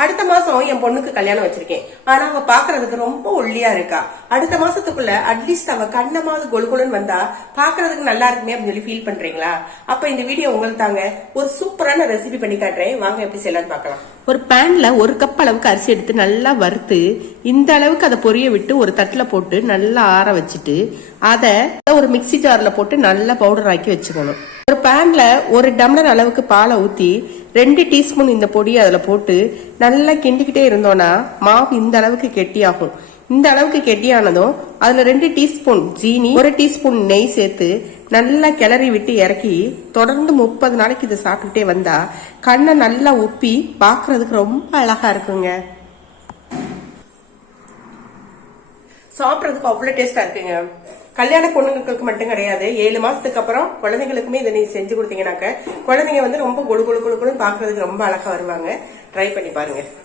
அடுத்த மாசம் என் பொண்ணுக்கு கல்யாணம் வச்சிருக்கேன். ஆனா அவ பாக்குறதுக்கு ரொம்ப ஒல்லியா இருக்கா. அடுத்த மாசத்துக்குள்ள அட்லீஸ்ட் அவ கண்ணமாவது கொழுகொழுன்னு வந்தா பாக்குறதுக்கு நல்லா இருக்குமே அப்படின்னு சொல்லி ஃபீல் பண்றீங்களா? அப்ப இந்த வீடியோ உங்களுக்கு தாங்க. ஒரு சூப்பரான ரெசிபி பண்ணி காட்டுறேன், வாங்க எப்படி செய்யலாம்னு பார்க்கலாம். ஒரு பேன்ல 1 கப் அளவுக்கு அரிசி எடுத்து நல்லா வறுத்து இந்த அளவுக்கு அதை பொரிய விட்டு ஒரு தட்டுல போட்டு நல்லா ஆற வச்சுட்டு அதை ஒரு மிக்சி ஜார்ல போட்டு நல்லா பவுடர் ஆக்கி வச்சுக்கணும். ஒரு பேன்ல 1 டம்ளர் அளவுக்கு பாலை ஊத்தி 2 டீஸ்பூன் இந்த பொடி அதுல போட்டு நல்லா கிண்டிக்கிட்டே இருந்தோம்னா மாவு இந்த அளவுக்கு கெட்டியாகும். இந்த அளவுக்கு கெட்டியானதும் அதுல 2 டீஸ்பூன் ஜீனி 1 டீஸ்பூன் நெய் சேர்த்து நல்லா கிளறி விட்டு இறக்கி தொடர்ந்து 30 நாளைக்கு இதை சாப்பிட்டுட்டே வந்தா கண்ணை நல்லா உப்பி பாக்குறதுக்கு ரொம்ப அழகா இருக்குங்க. சாப்பிட்றதுக்கு அவ்வளவு டேஸ்டா இருக்குங்க. கல்யாண பொண்ணுங்களுக்கு மட்டும் கிடையாது, 7 மாசத்துக்கு அப்புறம் குழந்தைங்களுக்குமே இதை நீங்க செஞ்சு கொடுத்தீங்கன்னாக்க குழந்தைங்க ரொம்ப கொழு கொழு கொழுன்னு பாக்குறதுக்கு ரொம்ப அழகா வருவாங்க. ட்ரை பண்ணி பாருங்க.